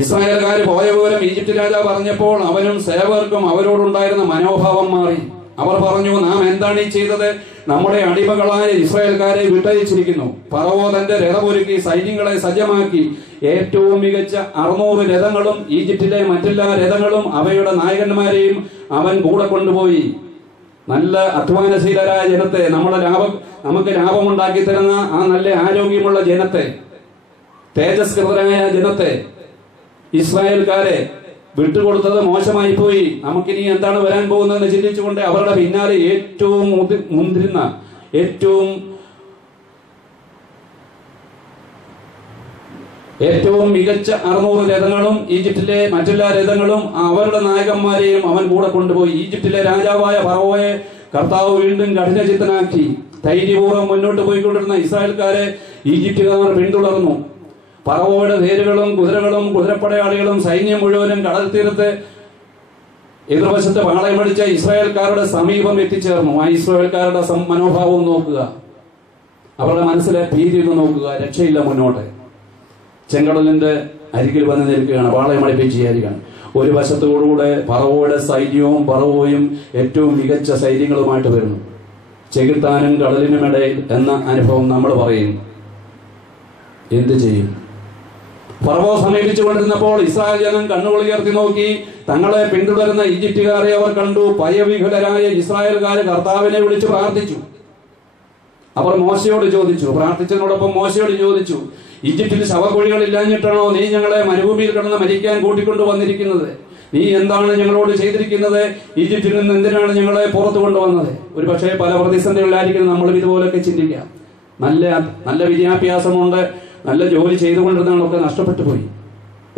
ഇസ്രായേൽക്കാർ പോയ വിവരം ഈജിപ്റ്റ് രാജാവ് പറഞ്ഞപ്പോൾ അവനും സേവകർക്കും അവരോടുണ്ടായിരുന്ന മനോഭാവം മാറി. അവർ പറഞ്ഞു, നാം എന്താണ് ഈ ചെയ്തത്? നമ്മുടെ അടിമകളായ ഇസ്രായേൽക്കാരെ വിട്ടയച്ചിരിക്കുന്നു. ഫറവോ തന്റെ രഥമൊരുക്കി സൈന്യങ്ങളെ സജ്ജമാക്കി. ഏറ്റവും മികച്ച 600 രഥങ്ങളും ഈജിപ്തിലെ മറ്റെല്ലാ രഥങ്ങളും അവയുടെ നായകന്മാരെയും അവൻ കൂടെ കൊണ്ടുപോയി. നല്ല അധ്വാനശീലരായ ജനത്തെ, നമുക്ക് ലാഭമുണ്ടാക്കി തരുന്ന ആ നല്ല ആരോഗ്യമുള്ള ജനത്തെ, തേജസ്കൃതരായ ജനത്തെ, ഇസ്രായേൽക്കാരെ വിട്ടുകൊടുത്തത് മോശമായി പോയി. നമുക്കിനി എന്താണ് വരാൻ പോകുന്നതെന്ന് ചിന്തിച്ചുകൊണ്ട് അവരുടെ പിന്നാലെ ഏറ്റവും മുന്തിരുന്ന ഏറ്റവും മികച്ച 600 രഥങ്ങളും ഈജിപ്തിലെ മറ്റെല്ലാ രഥങ്ങളും അവരുടെ നായകന്മാരെയും അവൻ കൂടെ കൊണ്ടുപോയി. ഈജിപ്തിലെ രാജാവായ ഫറവോയെ കർത്താവ് വീണ്ടും കഠിനചിത്തനാക്കി. ധൈര്യപൂർവ്വം മുന്നോട്ട് പോയിക്കൊണ്ടിരുന്ന ഇസ്രായേൽക്കാരെ ഈജിപ്തുകാർ പിന്തുടർന്നു. ഫറവോയുടെ തേരുകളും കുതിരകളും കുതിരപ്പടയാളികളും സൈന്യം മുഴുവനും കടൽ തീരത്ത് എതിർവശത്ത് പാളയമടിച്ച ഇസ്രായേൽക്കാരുടെ സമീപം എത്തിച്ചേർന്നു. ആ ഇസ്രായേൽക്കാരുടെ മനോഭാവം നോക്കുക, അവരുടെ മനസ്സിലെ ഭീതി ഒന്ന് നോക്കുക. രക്ഷയില്ല മുന്നോട്ട്. ചെങ്കടലിന്റെ അരികിൽ വന്ന് നിൽക്കുകയാണ്, പാളയമടിപ്പിക്കുകയാണ്. ഒരു വശത്തോടുകൂടെ ഫറവോയുടെ സൈന്യവും ഫറവോയും ഏറ്റവും മികച്ച സൈന്യങ്ങളുമായിട്ട് വരുന്നു. ചെകുത്താനും കടലിനുമിടയിൽ എന്ന അനുഭവം നമ്മൾ പറയും. എന്ത് ചെയ്യും? ഫറവോ സമീപിച്ചുകൊണ്ടിരുന്നപ്പോൾ ഇസ്രായേൽ ജനം കണ്ണുകൾ ഉയർത്തി നോക്കി. തങ്ങളെ പിന്തുടരുന്ന ഈജിപ്തുകാരെ അവർ കണ്ടു. ഭയവിഹുലരായ ഇസ്രായേൽക്കാര് കർത്താവിനെ വിളിച്ചു പ്രാർത്ഥിച്ചു. അവർ മോശയോട് ചോദിച്ചു, പ്രാർത്ഥിച്ചതിനോടൊപ്പം മോശയോട് ചോദിച്ചു, ഈജിപ്തിൽ ശവക്കുഴികൾ ഇല്ലാഞ്ഞിട്ടാണോ നീ ഞങ്ങളെ മരുഭൂമിയിൽ കിടന്ന് മരിക്കാൻ കൂട്ടിക്കൊണ്ടു വന്നിരിക്കുന്നത്? നീ എന്താണ് ഞങ്ങളോട് ചെയ്തിരിക്കുന്നത്? ഈജിപ്തിൽ നിന്ന് എന്തിനാണ് ഞങ്ങളെ പുറത്തു കൊണ്ടുവന്നത്? ഒരു പക്ഷേ പല പ്രതിസന്ധികളിലായിരിക്കും നമ്മളും ഇതുപോലൊക്കെ ചിന്തിക്കാം. നല്ല വിദ്യാഭ്യാസമുണ്ട്, നല്ല ജോലി ചെയ്തുകൊണ്ടിരുന്നതൊക്കെ നഷ്ടപ്പെട്ടു പോയി.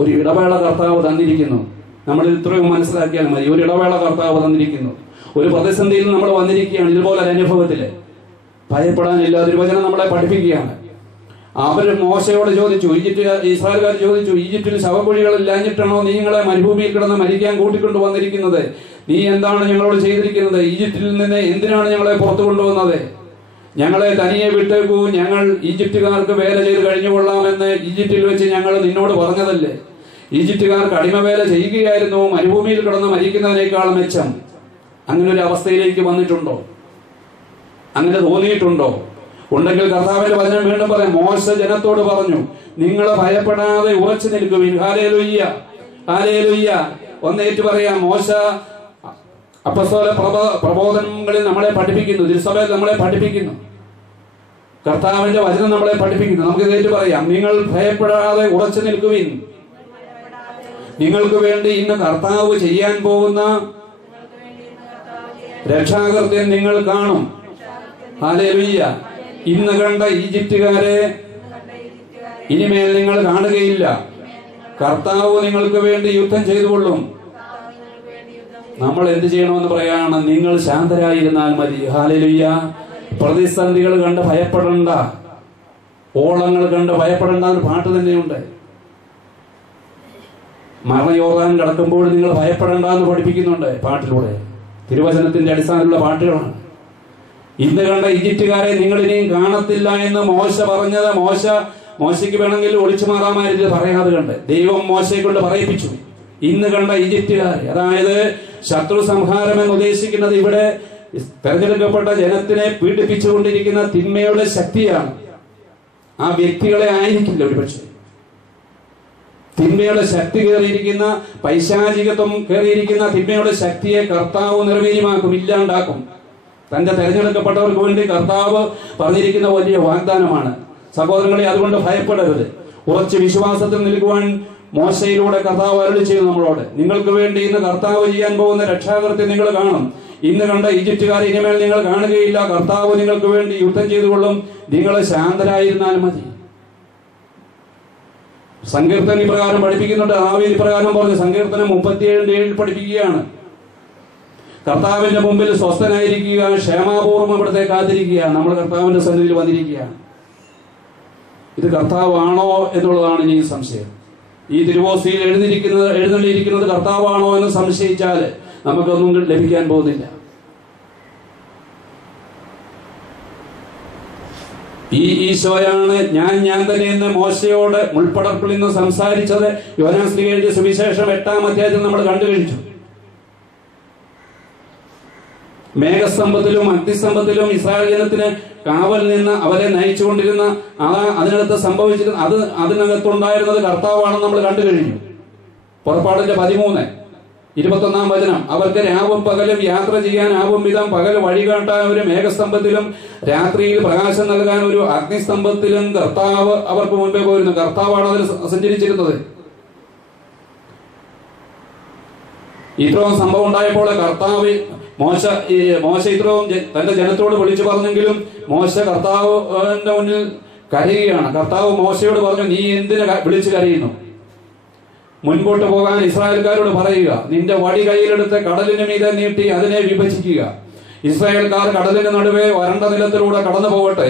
ഒരു ഇടവേള കർത്താവ് തന്നിരിക്കുന്നു. നമ്മൾ ഇത്രയും മനസ്സിലാക്കിയാൽ മതി. ഒരു ഇടവേള കർത്താവ് തന്നിരിക്കുന്നു. ഒരു പ്രതിസന്ധിയിൽ നമ്മൾ വന്നിരിക്കുകയാണ്. ഇതുപോലെ ഒരു അനുഭവത്തില് ഭയപ്പെടാനില്ല. തിരുവചനം നമ്മളെ പഠിപ്പിക്കുകയാണ്. അവർ മോശയോട് ചോദിച്ചു, ഇസ്രായേൽക്കാർ ചോദിച്ചു, ഈജിപ്തിൽ ശവക്കുഴികൾ ഇല്ലാഞ്ഞിട്ടാണോ നീ ഞങ്ങളെ മരുഭൂമിയിൽ കിടന്ന് മരിക്കാൻ കൂട്ടിക്കൊണ്ടു വന്നിരിക്കുന്നത്? നീ എന്താണ് ഞങ്ങളോട് ചെയ്തിരിക്കുന്നത്? ഈജിപ്തിൽ നിന്ന് എന്തിനാണ് ഞങ്ങളെ പുറത്തു കൊണ്ടുവന്നത്? ഞങ്ങളെ തനിയെ വിട്ടേക്കൂ, ഞങ്ങൾ ഈജിപ്തുകാർക്ക് വേല ചെയ്ത് കഴിഞ്ഞുകൊള്ളാമെന്ന് ഈജിപ്തിൽ വെച്ച് ഞങ്ങൾ നിന്നോട് പറഞ്ഞതല്ലേ? ഈജിപ്തുകാർക്ക് അടിമവേല ചെയ്യുകയായിരുന്നു, മരുഭൂമിയിൽ കിടന്ന് മരിക്കുന്നതിനേക്കാൾ മെച്ചം. അങ്ങനെ ഒരു അവസ്ഥയിലേക്ക് വന്നിട്ടുണ്ടോ? അങ്ങനെ തോന്നിയിട്ടുണ്ടോ? ഉണ്ടെങ്കിൽ കർത്താവിന്റെ വചനം വീണ്ടും പറയാം. മോശ ജനത്തോട് പറഞ്ഞു, നിങ്ങൾ ഭയപ്പെടാതെ ഉറച്ചു നിൽക്കുവിൻ. Hallelujah, hallelujah. ഒന്നേറ്റ് പറയാം. മോശ അപ്പസ്തോല പ്രബോധനങ്ങളിൽ നമ്മളെ പഠിപ്പിക്കുന്നു, തിരുസഭയിൽ നമ്മളെ പഠിപ്പിക്കുന്നു, കർത്താവിന്റെ വചനം നമ്മളെ പഠിപ്പിക്കുന്നു. നമുക്ക് ഇതേറ്റ് പറയാം. നിങ്ങൾ ഭയപ്പെടാതെ ഉറച്ചു നിൽക്കുവിൻ. നിങ്ങൾക്ക് വേണ്ടി ഇന്ന് കർത്താവ് ചെയ്യാൻ പോകുന്ന രക്ഷാകൃത്യം നിങ്ങൾ കാണും. ഹല്ലേലൂയ. ഇന്ന് കണ്ട ഈജിപ്തുകാരെ ഇനിമേൽ നിങ്ങൾ കാണുകയില്ല. കർത്താവ് നിങ്ങൾക്ക് വേണ്ടി യുദ്ധം ചെയ്തുകൊള്ളും. നമ്മൾ എന്ത് ചെയ്യണമെന്ന് പറയാണ്? നിങ്ങൾ ശാന്തരായിരുന്നാൽ മതി. ഹല്ലേലൂയ. പ്രതിസന്ധികൾ കണ്ട് ഭയപ്പെടണ്ട, ഓളങ്ങൾ കണ്ട് ഭയപ്പെടേണ്ട ഒരു പാട്ട് തന്നെയുണ്ട്. മരണയോർദാൻ കടക്കുമ്പോൾ നിങ്ങൾ ഭയപ്പെടേണ്ട എന്ന് പഠിപ്പിക്കുന്നുണ്ട് പാട്ടിലൂടെ. തിരുവചനത്തിന്റെ അടിസ്ഥാനത്തിലുള്ള പാട്ടുകളാണ്. ഇന്ന് കണ്ട ഈജിപ്തുകാരെ നിങ്ങൾ ഇനിയും കാണത്തില്ല എന്ന് മോശ പറഞ്ഞത് മോശയ്ക്ക് വേണമെങ്കിൽ ഒളിച്ചു മാറാമായിരുന്നു പറയാതെ കണ്ട് ദൈവം മോശയെ കൊണ്ട് പറയിപ്പിച്ചു. ഇന്ന് കണ്ട ഈജിപ്തുകാർ, അതായത് ശത്രു സംഹാരം എന്ന് ഉദ്ദേശിക്കുന്നത് ഇവിടെ തെരഞ്ഞെടുക്കപ്പെട്ട ജനത്തിനെ പീഡിപ്പിച്ചുകൊണ്ടിരിക്കുന്ന തിന്മയുടെ ശക്തിയാണ്. ആ വ്യക്തികളെ ആയിരിക്കില്ല ഒരുപക്ഷെ. തിന്മയുടെ ശക്തി കയറിയിരിക്കുന്ന, പൈശാചികത്വം കയറിയിരിക്കുന്ന തിന്മയുടെ ശക്തിയെ കർത്താവ് നിർവീര്യമാക്കും, ഇല്ലാണ്ടാക്കും. തന്റെ തെരഞ്ഞെടുക്കപ്പെട്ടവർക്ക് വേണ്ടി കർത്താവ് പറഞ്ഞിരിക്കുന്ന വലിയ വാഗ്ദാനമാണ്. സഹോദരങ്ങളെ, അതുകൊണ്ട് ഭയപ്പെടരുത്. ഉറച്ച് വിശ്വാസത്തിൽ നിൽക്കുവാൻ മോശയിലൂടെ കർത്താവ് അരുളി ചെയ്തു നമ്മളോട്. നിങ്ങൾക്ക് വേണ്ടി ഇന്ന് കർത്താവ് ചെയ്യാൻ പോകുന്ന രക്ഷാകൃത്യം നിങ്ങൾ കാണും. ഇന്ന് കണ്ട ഈജിപ്തുകാരെ ഇനിമേൽ നിങ്ങൾ കാണുകയില്ല. കർത്താവ് നിങ്ങൾക്ക് വേണ്ടി യുദ്ധം ചെയ്തുകൊള്ളും. നിങ്ങൾ ശാന്തരായിരുന്നാൽ മതി. സങ്കീർത്തനം ഇപ്രകാരം പഠിപ്പിക്കുന്നുണ്ട്. ദാവീദ് ഇപ്രകാരം പറഞ്ഞു. സങ്കീർത്തനം 37:7 പഠിപ്പിക്കുകയാണ്. കർത്താവിന്റെ മുമ്പിൽ സ്വസ്ഥനായിരിക്കുക, ക്ഷേമാപൂർവ്വം ഇവിടുത്തെ കാത്തിരിക്കുക. നമ്മൾ കർത്താവിന്റെ സന്നിധിയിൽ വന്നിരിക്കുകയാണ്. ഇത് കർത്താവാണോ എന്നുള്ളതാണ് ഇനി സംശയം. ഈ തിരുവോസ്തിയിൽ എഴുന്നള്ളിയിരിക്കുന്നത് കർത്താവാണോ എന്ന് സംശയിച്ചാൽ നമുക്കൊന്നും ലഭിക്കാൻ പോകുന്നില്ല. ഈ ഈശോയാണ് ഞാൻ തന്നെ എന്ന് മോശയോട് മുൾപ്പടർപ്പിൽ നിന്ന് സംസാരിച്ചത് യോഹന്നാൻ ശ്ലീഹ എഴുതിയ സുവിശേഷം 8-ാം അധ്യായത്തിൽ നമ്മൾ കണ്ടു കഴിഞ്ഞു. മേഘസ്തംഭത്തിലും അഗ്നിസ്തംഭത്തിലും ഇസ്രായേൽ ജനത്തിന് കാവൽ നിന്ന് അവരെ നയിച്ചുകൊണ്ടിരുന്ന അതിനകത്ത് സംഭവിച്ചിരുന്ന അതിനകത്തുണ്ടായിരുന്നത് കർത്താവാണെന്ന് നമ്മൾ കണ്ടു കഴിഞ്ഞു. പുറപ്പാടിന്റെ 13:21 വചനം, അവർക്ക് രാവും പകലും യാത്ര ചെയ്യാനാവും വിധം പകൽ വഴികാട്ടാൻ ഒരു മേഘസ്തംഭത്തിലും രാത്രിയിൽ പ്രകാശം നൽകാൻ ഒരു അഗ്നിസ്തംഭത്തിലും കർത്താവ് അവർക്ക് മുൻപേ പോയിരുന്നു. കർത്താവാണ് അതിൽ സഞ്ചരിച്ചിരുന്നത്. ഇത്രയും സംഭവം ഉണ്ടായപ്പോൾ കർത്താവ് മോശ ഇത്രയും തന്റെ ജനത്തോട് വിളിച്ചു പറഞ്ഞെങ്കിലും മോശ കർത്താവിന്റെ മുന്നിൽ കരയുകയാണ്. കർത്താവ് മോശയോട് പറഞ്ഞു, നീ എന്തിന് വിളിച്ചു കരയുന്നു? മുൻപോട്ട് പോകാൻ ഇസ്രായേൽക്കാരോട് പറയുക, നിന്റെ വടി കയ്യിലെടുത്ത് കടലിന് മീതെ നീട്ടി അതിനെ വിഭജിക്കുക. ഇസ്രായേൽക്കാർ കടലിന് നടുവേ വരണ്ട നിലത്തിലൂടെ കടന്നു പോകട്ടെ.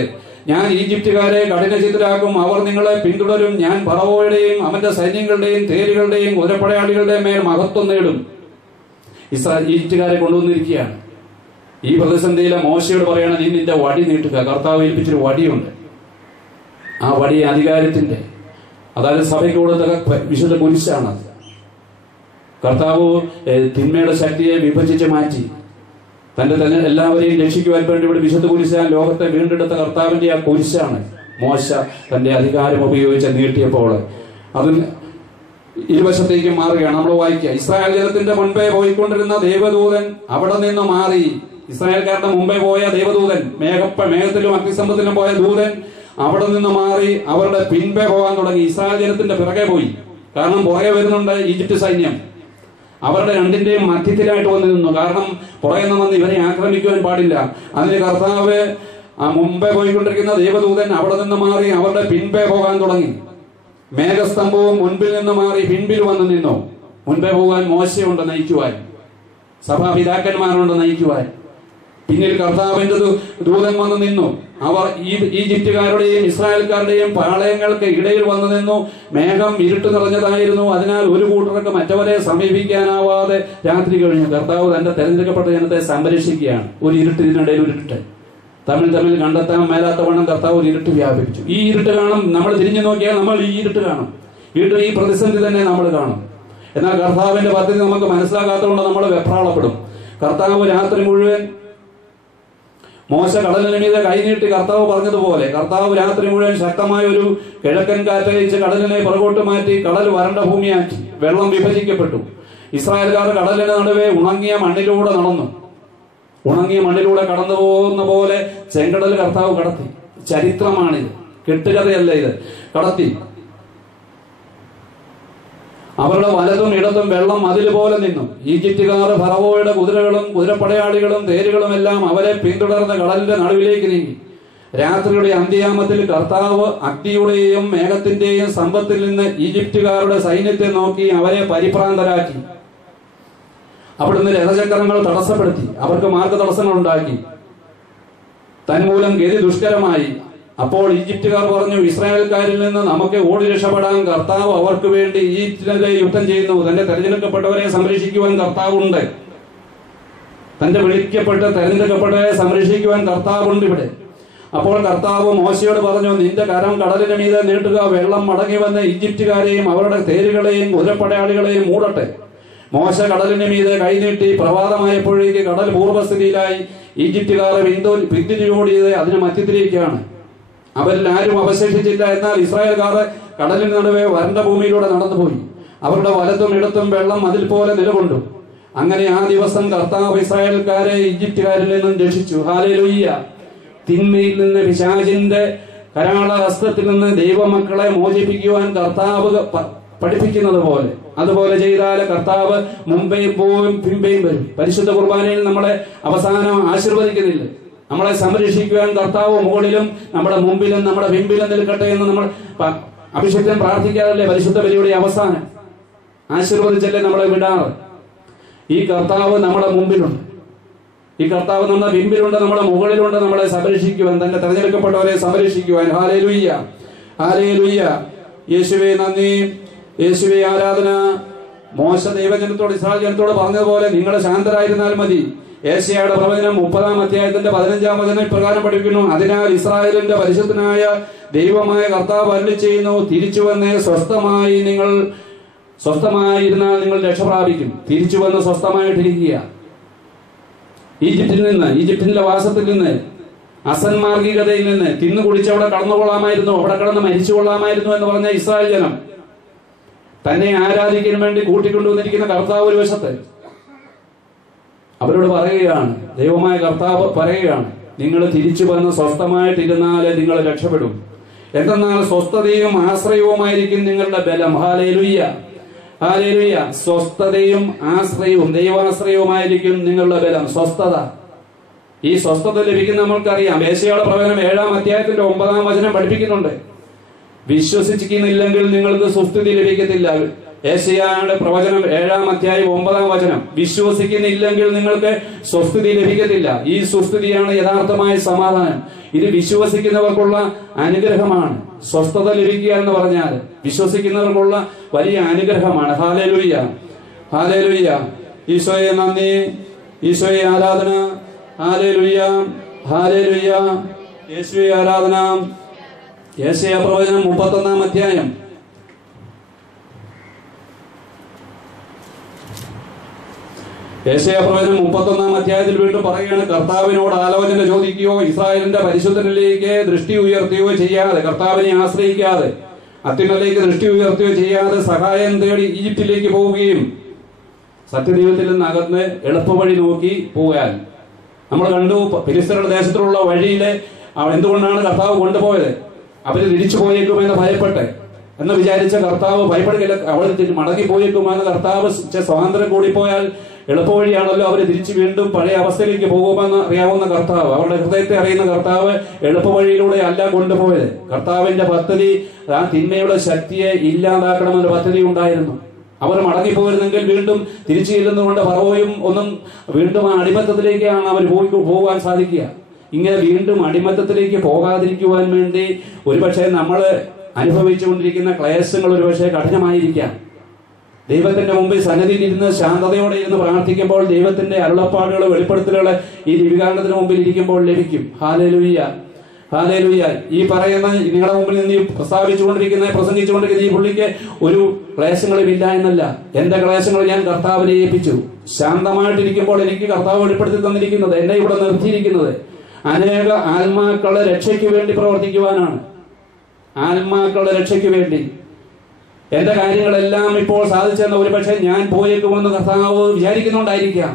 ഞാൻ ഈജിപ്തുകാരെ കഠിനചിത്തരാക്കും, അവർ നിങ്ങളെ പിന്തുടരും. ഞാൻ ഫറവോയുടെയും അവന്റെ സൈന്യങ്ങളുടെയും തേരുകളുടെയും കുതിരപ്പടയാളികളുടെ മേൽ മഹത്വം നേടും. ഈജിപ്തുകാരെ കൊണ്ടുവന്നിരിക്കുകയാണ്. ഈ പ്രതിസന്ധിയിലെ മോശയോട് പറയണം, നീ നിന്റെ വടി നീട്ടുക. കർത്താവ് ഏൽപ്പിച്ചൊരു വടിയുണ്ട്. ആ വടി അധികാരത്തിന്റെ, അതായത് സഭയ്ക്ക് കൊടുത്ത വിശുദ്ധ കുരിശാണ്. കർത്താവ് തിന്മയുടെ ശക്തിയെ വിഭജിച്ച് മാറ്റി തന്റെ തന്നെ എല്ലാവരെയും രക്ഷിക്കുവാൻ വേണ്ടി ഇവിടെ വിശുദ്ധ കുരിശാൻ ലോകത്തെ വീണ്ടെടുത്ത കർത്താവിന്റെ ആ കുരിശാണ് മോശ തന്റെ അധികാരം ഉപയോഗിച്ച് നീട്ടിയപ്പോൾ അതിൽ ഇരുവശത്തേക്ക് മാറുകയാണ്. നമ്മൾ വായിക്കുക, ഇസ്രായേൽ ജനത്തിന്റെ മുൻപേ പോയിക്കൊണ്ടിരുന്ന ദേവദൂതൻ അവിടെ നിന്ന് മാറി. ഇസ്രായേൽക്കാരുടെ മുമ്പേ പോയ ദേവദൂതൻ, മേഘത്തിലും അഗ്നിസ്തംഭത്തിലും പോയ ദൂതൻ അവിടെ നിന്ന് മാറി അവരുടെ പിൻപേ പോകാൻ തുടങ്ങി. ഇസ്രായേൽ ജനത്തിന്റെ പിറകെ പോയി. കാരണം പുറകെ വരുന്നുണ്ട് ഈജിപ്ത് സൈന്യം. അവരുടെ രണ്ടിന്റെയും മധ്യത്തിലായിട്ട് വന്നു നിന്നു. കാരണം പുറകെ നിന്ന് ഇവരെ ആക്രമിക്കുവാൻ പാടില്ല. അതിന് കർത്താവ് മുമ്പേ പോയിക്കൊണ്ടിരിക്കുന്ന ദേവദൂതൻ അവിടെ നിന്ന് മാറി അവരുടെ പിൻപേ പോകാൻ തുടങ്ങി. മേഘസ്തംഭവും മുൻപിൽ നിന്ന് മാറി പിൻപിൽ വന്നു നിന്നു. മുൻപേ പോകാൻ മോശയുണ്ട് നയിക്കുവാൻ, സഭാപിതാക്കന്മാരുണ്ട് നയിക്കുവാൻ. പിന്നിൽ കർത്താവിന്റെ ദൂതൻ വന്നു നിന്നു. അവർ ഈജിപ്തുകാരുടെയും ഇസ്രായേൽക്കാരുടെയും പാളയങ്ങൾക്ക് ഇടയിൽ വന്നു നിന്നു. മേഘം ഇരുട്ട് നിറഞ്ഞതായിരുന്നു. അതിനാൽ ഒരു കൂട്ടർക്ക് മറ്റവരെ സമീപിക്കാനാവാതെ രാത്രി കഴിഞ്ഞു. കർത്താവ് തന്റെ തെരഞ്ഞെടുക്കപ്പെട്ട ജനത്തെ സംരക്ഷിക്കുകയാണ്. ഒരു ഇരുട്ടിനിടയിൽ ഒരു ഇരുട്ട്, തമ്മിൽ കണ്ടെത്താൻ മേലാത്തവണ്ണം കർത്താവ് ഒരു ഇരുട്ട് വ്യാപിപ്പിച്ചു. ഈ ഇരുട്ട് കാണും. നമ്മൾ തിരിഞ്ഞു നോക്കിയാൽ നമ്മൾ ഈ ഇരുട്ട് കാണും. വീണ്ടും ഈ പ്രതിസന്ധി തന്നെ നമ്മൾ കാണും. എന്നാൽ കർത്താവിന്റെ പദ്ധതി നമുക്ക് മനസ്സിലാക്കാത്തതുകൊണ്ട് നമ്മൾ വെപ്രാളപ്പെടും. കർത്താവ് രാത്രി മുഴുവൻ മോശ കടലിന് മീതെ കൈനീട്ടി കർത്താവ് പറഞ്ഞതുപോലെ കർത്താവ് രാത്രി മുഴുവൻ ശക്തമായ ഒരു കിഴക്കൻ കാറ്റയച്ച് കടലിനെ പുറകോട്ട് മാറ്റി കടൽ വരണ്ട ഭൂമിയാക്കി. വെള്ളം വിഭജിക്കപ്പെട്ടു. ഇസ്രായേൽക്കാർ കടലിന് നടുവേ ഉണങ്ങിയ മണ്ണിലൂടെ നടന്നു. ഉണങ്ങിയ മണ്ണിലൂടെ കടന്നു പോകുന്ന പോലെ ചെങ്കടൽ കർത്താവ് കടത്തി. ചരിത്രമാണിത്, കെട്ടുകഥയല്ല ഇത്. കടത്തി. അവരുടെ വലതും ഇടതും വെള്ളം മതിൽ പോലെ നിന്നു. ഈജിപ്തുകാർ ഫറവോയുടെ കുതിരകളും കുതിരപ്പടയാളികളും തേരുകളും എല്ലാം അവരെ പിന്തുടർന്ന് കടലിന്റെ നടുവിലേക്ക് നീങ്ങി. രാത്രിയുടെ അന്ത്യയാമത്തിൽ കർത്താവ് അഗ്നിയുടെയും മേഘത്തിന്റെയും സമ്പത്തിൽ നിന്ന് ഈജിപ്തുകാരുടെ സൈന്യത്തെ നോക്കി അവരെ പരിഭ്രാന്തരാക്കി. അവിടുന്ന് രഥചക്രങ്ങൾ തടസ്സപ്പെടുത്തി. അവർക്ക് മാർഗതടസ്സങ്ങൾ ഉണ്ടാക്കി. തന്മൂലം ഗതി ദുഷ്കരമായി. അപ്പോൾ ഈജിപ്തുകാർ പറഞ്ഞു, ഇസ്രായേൽക്കാരിൽ നിന്ന് നമുക്ക് ഓടി രക്ഷപ്പെടാൻ കർത്താവ് അവർക്ക് വേണ്ടി ഈജിപ്തിനെതിരെ യുദ്ധം ചെയ്യുന്നു. തന്റെ തെരഞ്ഞെടുക്കപ്പെട്ടവരെ സംരക്ഷിക്കുവാൻ കർത്താവുണ്ട്. തന്റെ വിളിക്കപ്പെട്ട് തെരഞ്ഞെടുക്കപ്പെട്ടവരെ സംരക്ഷിക്കുവാൻ കർത്താവുണ്ട് ഇവിടെ. അപ്പോൾ കർത്താവ് മോശയോട് പറഞ്ഞു, നിന്റെ കരം കടലിന് മീതെ നീട്ടുക. വെള്ളം മടങ്ങി വന്ന് ഈജിപ്തുകാരെയും അവരുടെ തേരുകളെയും കുതിരപ്പടയാളികളെയും മൂടട്ടെ. മോശ കടലിന് മീതെ കൈനീട്ടി. പ്രഭാതമായപ്പോഴേക്ക് കടൽ പൂർവ്വസ്ഥിതിയിലായി. ഈജിപ്തുകാരെ പിന്തിരിയോടിയത് അതിന് മധ്യത്തിലേക്കാണ്. അവരിൽ ആരും അവശേഷിച്ചില്ല. എന്നാൽ ഇസ്രായേൽക്കാർ കടലിന് നടുവേ വരണ്ട ഭൂമിയിലൂടെ നടന്നുപോയി. അവരുടെ വലത്തും ഇടത്തും വെള്ളം അതിൽ പോലെ നിലകൊണ്ടു. അങ്ങനെ ആ ദിവസം കർത്താവ് ഇസ്രായേൽക്കാരെ ഈജിപ്തുകാരിൽ നിന്നും രക്ഷിച്ചു. ഹല്ലേലൂയ. തിന്മയിൽ നിന്ന്, പിശാചിന്റെ കരാള ഹസ്തത്തിൽ നിന്ന് ദൈവമക്കളെ മോചിപ്പിക്കുവാൻ കർത്താവ് പഠിപ്പിക്കുന്നത് പോലെ അതുപോലെ ചെയ്താൽ കർത്താവ് മുമ്പേയും പോവും പിമ്പേയും വരും. പരിശുദ്ധ കുർബാനയിൽ നമ്മളെ അവസാനം ആശീർവദിക്കുന്നില്ല. നമ്മളെ സംരക്ഷിക്കുവാൻ കർത്താവ് മുകളിലും നമ്മുടെ മുമ്പിലും നമ്മുടെ പിമ്പിലും നിൽക്കട്ടെ എന്ന് നമ്മൾ അഭിഷേകം പ്രാർത്ഥിക്കാറില്ലേ? പരിശുദ്ധ ബലിയുടെ അവസാനം ആശീർവദിച്ചല്ലേ നമ്മളെ വിടാറ്. ഈ കർത്താവ് നമ്മുടെ മുമ്പിലുണ്ട്. ഈ കർത്താവ് നമ്മുടെ പിമ്പിലുണ്ട്, നമ്മുടെ മുകളിലുണ്ട്. നമ്മളെ സംരക്ഷിക്കുവാൻ, തന്റെ തെരഞ്ഞെടുക്കപ്പെട്ടവരെ സംരക്ഷിക്കുവാൻ. Hallelujah, hallelujah. യേശുവേ നന്ദി, യേശുവേ ആരാധന. മോശ ദൈവജനത്തോട്, ഇസ്രായേൽ ജനത്തോട് പറഞ്ഞതുപോലെ നിങ്ങൾ ശാന്തരായിരുന്നാൽ മതി, ഏശയ്യായുടെ പ്രവചനം 30-ാം അധ്യായത്തിന്റെ 15-ാം വചനം പ്രകാരം പഠിക്കുന്നു. അതിനാൽ ഇസ്രായേലിന്റെ പരിശുദ്ധനായ ദൈവമായ കർത്താവ് അരുളി ചെയ്യുന്നു, തിരിച്ചു വന്ന് സ്വസ്ഥമായിരുന്നാൽ നിങ്ങൾ രക്ഷ പ്രാപിക്കും. തിരിച്ചു വന്ന് സ്വസ്ഥമായിട്ടിരിക്കുക. ഈജിപ്തിന്റെ വാസത്തിൽ നിന്ന്, അസന്മാർഗികതയിൽ നിന്ന്, തിന്നു കുടിച്ച് അവിടെ കടന്നുകൊള്ളാമായിരുന്നു, അവിടെ കടന്ന് മരിച്ചുകൊള്ളാമായിരുന്നു എന്ന് പറഞ്ഞ ഇസ്രായേൽ ജനം തന്നെ ആരാധിക്കാൻ വേണ്ടി കൂട്ടിക്കൊണ്ടുവന്നിരിക്കുന്ന കർത്താവ് ഒരു വശത്ത് അവരോട് പറയുകയാണ്, ദൈവമായ കർത്താവ് പറയുകയാണ്, നിങ്ങൾ തിരിച്ചു വന്ന് സ്വസ്ഥമായിട്ടിരുന്നാലേ നിങ്ങൾ രക്ഷപ്പെടും. എന്തെന്നാൽ സ്വസ്ഥതയും ആശ്രയവുമായിരിക്കും നിങ്ങളുടെ ബലം. Hallelujah, hallelujah. സ്വസ്ഥതയും ആശ്രയവും, ദൈവാശ്രയവുമായിരിക്കും നിങ്ങളുടെ ബലം. സ്വസ്ഥത, ഈ സ്വസ്ഥത ലഭിക്കുന്ന നമ്മൾക്കറിയാം. ഏശയ്യായുടെ പ്രവചനം 7-ാം അധ്യായത്തിന്റെ 9-ാം വചനം പഠിപ്പിക്കുന്നുണ്ട്, വിശ്വസിക്കുന്നില്ലെങ്കിൽ നിങ്ങൾക്ക് സുസ്ഥിതി ലഭിക്കത്തില്ല. ഏശയ്യായുടെ പ്രവചനം 7-ാം അധ്യായം 9-ാം വചനം, വിശ്വസിക്കുന്നില്ലെങ്കിൽ നിങ്ങൾക്ക് സ്വസ്ഥിതി ലഭിക്കത്തില്ല. ഈ സുസ്ഥിതിയാണ് യഥാർത്ഥമായ സമാധാനം. ഇത് വിശ്വസിക്കുന്നവർക്കുള്ള അനുഗ്രഹമാണ്. സ്വസ്ഥത ലഭിക്കുക എന്ന് പറഞ്ഞാൽ വിശ്വസിക്കുന്നവർക്കുള്ള വലിയ അനുഗ്രഹമാണ്. Hallelujah, hallelujah. ഈശോയെ നന്ദി, ഈശോയെ ആരാധന. Hallelujah, hallelujah. യേശുവേ ആരാധന. യേശയ്യാ പ്രവചനം 31-ാം അധ്യായം യേശയ്യാ പ്രവചനം 31-ാം അധ്യായത്തിൽ വീണ്ടും പറയുകയാണ്, കർത്താവിനോട് ആലോചന ചോദിക്കുകയോ ഇസ്രായേലിന്റെ പരിശുദ്ധനിലേക്ക് ദൃഷ്ടി ഉയർത്തുകയോ ചെയ്യാതെ, കർത്താവിനെ ആശ്രയിക്കാതെ, അത്യുന്നതയിലേക്ക് ദൃഷ്ടി ഉയർത്തുകയോ ചെയ്യാതെ സഹായം തേടി ഈജിപ്തിലേക്ക് പോവുകയും സത്യദൈവത്തിൽ നിന്ന് അകന്ന് എളുപ്പവഴി നോക്കി പോകാൻ. നമ്മൾ കണ്ടു, ഫിലിസ്ത്യരുടെ ദേശത്തിലുള്ള വഴിയിലെ എന്തുകൊണ്ടാണ് കർത്താവ് കൊണ്ടുപോയത്? അവര് തിരിച്ചു പോയേക്കുമെന്ന് ഭയപ്പെട്ട് എന്ന് വിചാരിച്ച കർത്താവ് ഭയപ്പെടുകയില്ല. അവർ മടങ്ങി പോയേക്കുമെന്ന് കർത്താവ് സ്വാതന്ത്ര്യം കൂടിപ്പോയാൽ എളുപ്പവഴിയാണല്ലോ, അവര് തിരിച്ചു വീണ്ടും പഴയ അവസ്ഥയിലേക്ക് പോകുമെന്ന് അറിയാവുന്ന കർത്താവ്, അവരുടെ ഹൃദയത്തെ അറിയുന്ന കർത്താവ് എളുപ്പവഴിയിലൂടെ അല്ല കൊണ്ടുപോയത്. കർത്താവിന്റെ പദ്ധതി ആ തിന്മയുടെ ശക്തിയെ ഇല്ലാതാക്കണമെന്ന പദ്ധതി ഉണ്ടായിരുന്നു. അവർ മടങ്ങിപ്പോയിരുന്നെങ്കിൽ വീണ്ടും തിരിച്ചു ചെല്ലുന്നതുകൊണ്ട് ഫറവോയും ഒന്നും വീണ്ടും ആ അടിമത്തത്തിലേക്കാണ് അവർ പോകാൻ സാധിക്കുക. ഇങ്ങനെ വീണ്ടും അടിമത്തത്തിലേക്ക് പോകാതിരിക്കുവാൻ വേണ്ടി ഒരുപക്ഷെ നമ്മൾ അനുഭവിച്ചുകൊണ്ടിരിക്കുന്ന ക്ലേശങ്ങൾ ഒരുപക്ഷെ കഠിനമായിരിക്കാം. ദൈവത്തിന്റെ മുമ്പിൽ സന്നിധിയിലിരുന്ന് ശാന്തതയോടെ ഇരുന്ന് പ്രാർത്ഥിക്കുമ്പോൾ ദൈവത്തിന്റെ അരുളപ്പാടുകൾ, വെളിപ്പെടുത്തലുകൾ ഈ ദിവികാരണത്തിന് മുമ്പിൽ ഇരിക്കുമ്പോൾ ലഭിക്കും. Hallelujah, hallelujah. ഈ പറയുന്ന നിങ്ങളുടെ മുമ്പിൽ നിന്ന് പ്രസംഗിച്ചുകൊണ്ടിരിക്കുന്ന ഈ പുള്ളിക്ക് ഒരു ക്ലേശങ്ങളും ഇല്ല എന്നല്ല. എന്റെ ക്ലേശങ്ങൾ ഞാൻ കർത്താവിനെ ഏൽപ്പിച്ചു. ശാന്തമായിട്ടിരിക്കുമ്പോൾ എനിക്ക് കർത്താവ് വെളിപ്പെടുത്തി തന്നിരിക്കുന്നത്, എന്നെ ഇവിടെ നിർത്തിയിരിക്കുന്നത് അനേക ആത്മാക്കളുടെ രക്ഷയ്ക്ക് വേണ്ടി പ്രവർത്തിക്കുവാനാണ്. ആത്മാക്കളുടെ രക്ഷയ്ക്ക് വേണ്ടി. എന്റെ കാര്യങ്ങളെല്ലാം ഇപ്പോൾ സാധിച്ചെന്ന് ഒരുപക്ഷെ ഞാൻ പോയേക്കുമെന്ന് കർത്താവ് വിചാരിക്കുന്നുണ്ടായിരിക്കാം.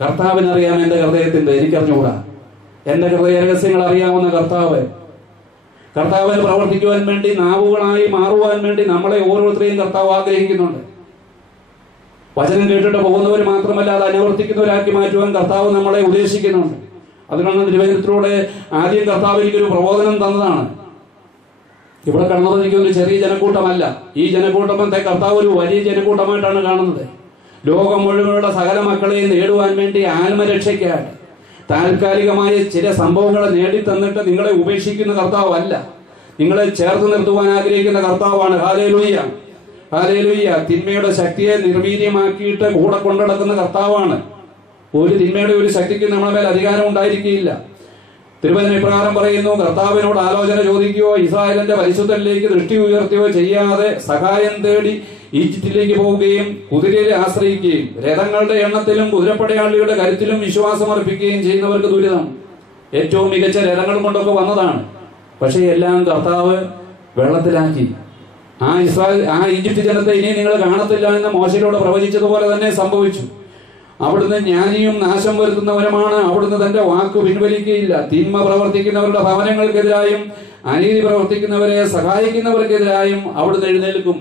കർത്താവിനറിയാം എന്റെ ഹൃദയത്തിന്റെ, എനിക്കറിഞ്ഞുകൂടാ. എന്റെ ഹൃദയ രഹസ്യങ്ങൾ അറിയാവുന്ന കർത്താവിന് പ്രവർത്തിക്കുവാൻ വേണ്ടി, നാവുകളായി മാറുവാൻ വേണ്ടി നമ്മളെ ഓരോരുത്തരെയും കർത്താവ് ആഗ്രഹിക്കുന്നുണ്ട്. വചനം കേട്ടിട്ട് പോകുന്നവർ മാത്രമല്ല, അത് അനുവർത്തിക്കുന്നവരാക്കി മാറ്റുവാൻ കർത്താവ് നമ്മളെ ഉദ്ദേശിക്കുന്നുണ്ട്. അതുകൊണ്ട് തിരുവചനത്തിലൂടെ ആദ്യം കർത്താവ് എനിക്കൊരു പ്രബോധനം തന്നതാണ്. ഇവിടെ കാണുന്നത് എനിക്കൊരു ചെറിയ ജനക്കൂട്ടമല്ല. ഈ ജനക്കൂട്ടത്തെ കർത്താവ് ഒരു വലിയ ജനക്കൂട്ടമായിട്ടാണ് കാണുന്നത്. ലോകം മുഴുവനുള്ള സകല മക്കളെയും നേടുവാൻ വേണ്ടി ആത്മരക്ഷയ്ക്കാണ്. താൽക്കാലികമായ ചില സംഭവങ്ങൾ നേടിത്തന്നിട്ട് നിങ്ങളെ ഉപേക്ഷിക്കുന്ന കർത്താവ് അല്ല, നിങ്ങളെ ചേർത്ത് നിർത്തുവാൻ ആഗ്രഹിക്കുന്ന കർത്താവാണ്. Hallelujah, hallelujah. തിന്മയുടെ ശക്തിയെ നിർവീര്യമാക്കിയിട്ട് കൂടെ കൊണ്ടുനടക്കുന്ന കർത്താവാണ്. ഒരു തിന്മയുടെ ഒരു ശക്തിക്ക് നമ്മുടെ മേൽ അധികാരം ഉണ്ടായിരിക്കുകയില്ല. തിരുവചനം ഇപ്രകാരം പറയുന്നു, കർത്താവിനോട് ആലോചന ചോദിക്കുകയോ ഇസ്രായേലിന്റെ പരിശുദ്ധനിലേക്ക് ദൃഷ്ടി ഉയർത്തുകയോ ചെയ്യാതെ സഹായം തേടി ഈജിപ്തിലേക്ക് പോവുകയും കുതിരയെ ആശ്രയിക്കുകയും രഥങ്ങളുടെ എണ്ണത്തിലും കുതിരപ്പടയാളിയുടെ കരുത്തിലും വിശ്വാസം അർപ്പിക്കുകയും ചെയ്യുന്നവർക്ക് ദുരിതം. ഏറ്റവും മികച്ച രഥങ്ങൾ കൊണ്ടൊക്കെ വന്നതാണ്, പക്ഷെ എല്ലാം കർത്താവ് വെള്ളത്തിലാക്കി. ആ ഈജിപ്ത് ജനത്തെ ഇനി നിങ്ങൾ കാണത്തില്ല എന്ന് മോശയോട് പ്രവചിച്ചതുപോലെ തന്നെ സംഭവിച്ചു. അവിടുന്ന് ജ്ഞാനിയും നാശം വരുത്തുന്നവരുമാണ്. അവിടുന്ന് തന്റെ വാക്ക് പിൻവലിക്കുകയില്ല. തിന്മ പ്രവർത്തിക്കുന്നവരുടെ ഭവനങ്ങൾക്കെതിരായും അനീതി പ്രവർത്തിക്കുന്നവരെ സഹായിക്കുന്നവർക്കെതിരായും അവിടുന്ന് എഴുന്നേൽക്കും.